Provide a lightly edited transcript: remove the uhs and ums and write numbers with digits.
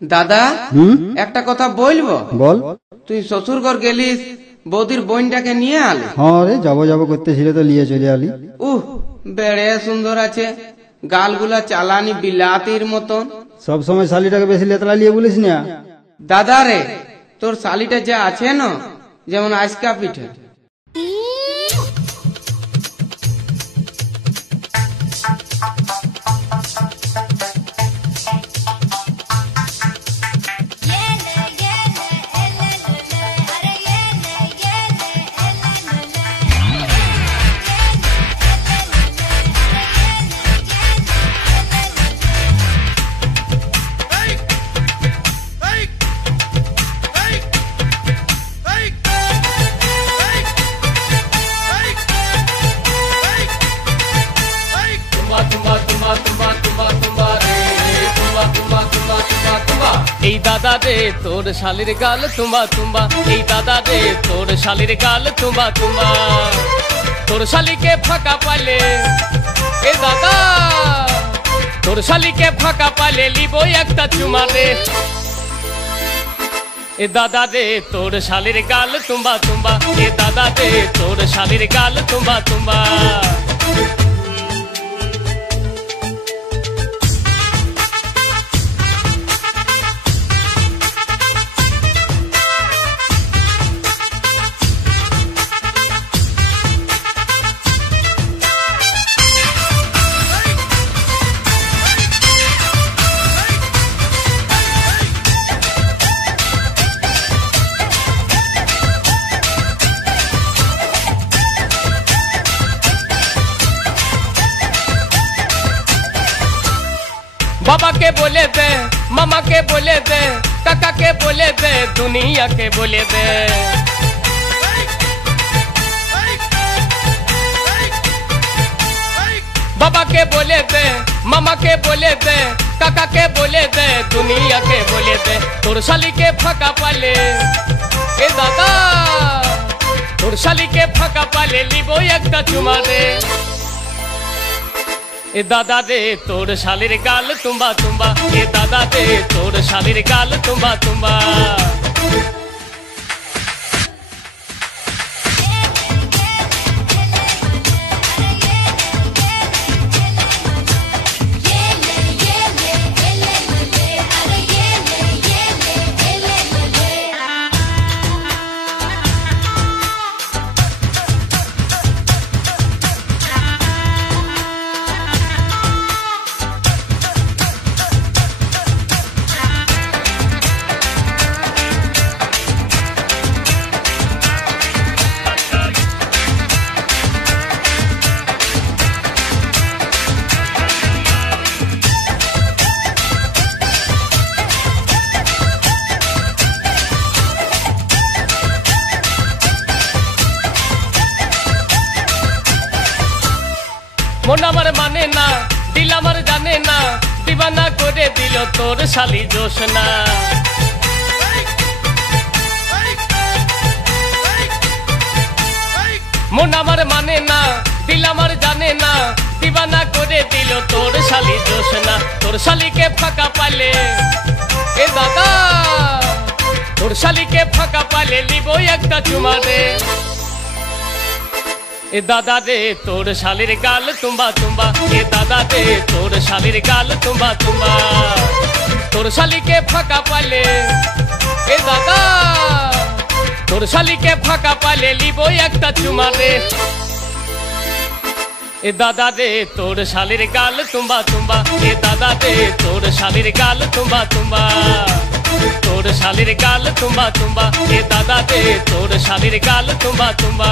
দাদা একটা কথা বলবো? বল। তুই শ্বশুর ঘর গেলিস, বৌদির বোনটাকে নিয়ে আলি? হ্যাঁ রে, যাবো যাবো করতেছিল তো নিয়ে চলে আলি। বেড়ে সুন্দর আছে, গালগুলা চালানি বিলাতির মতন। সব সময় শালিটাকে বেশি লেতলা নিয়ে বলিস না। দাদা রে, তোর শালিটা যে আছে না, যেমন আইসকা পিঠে। এই দাদা রে তোর শালির গাল তুম্বা তুম্বা, এই দাদা রে তোর শালির গাল তুম্বা তুম্বা। তোর শালিকে ফাঁকা পালে এ দাদা, তোর শালিকে ফাঁকা পালে লিব একটা চুমা রে। এ দাদা রে তোর শালির গাল তুম্বা তুম্বা, এ দাদা রে তোর শালির গাল তুম্বা তুম্বা। बाबा के बोले दे, मामा के बोले दे, काका के बोले दे, दुनिया के बोले दे। बाबा के बोले दे, मामा के बोले दे, काका के बोले दे, दुनिया के बोले दे। तोर शाली के फाका पाले ए दादा, तोर शाली के फाका पाले लिबो एकटा चुमा रे। ए दादा रे तोर शालिर गाल तुम्बा तुम्बा, ए दादा रे तोर शालिर गाल तुम्बा तुम्बा। मन आमार माने ना, दिल आमार जाने ना, दीवाना करे दिल तोर शाली जोशना। मन आमार माने ना, दिल आमार जाने ना, दीवाना करे दिल तोर शाली जोशना। तोर शाली के फाका पाले ए दादा, तोर शाली के फाका पाले लिबो एकटा चुमा रे। ए दादा रे तोर शालिर गाल तुम्बा तुम्बा, ए दादा रे तोर शालिर गाल तुम्बा तुम्बा। तोर शाली के फाका पाले ए दादा, तोर शाली के फाका पाले लिबो एकटा चुमा रे। ए दादा रे तोर शालिर गाल तुम्बा तुम्बा, ए दादा रे तोर शालिर गाल तुम्बा तुम्बा। तोर शालिर गाल तुम्बा तुम्बा, ए दादा रे तोर शालिर गाल तुम्बा तुम्बा।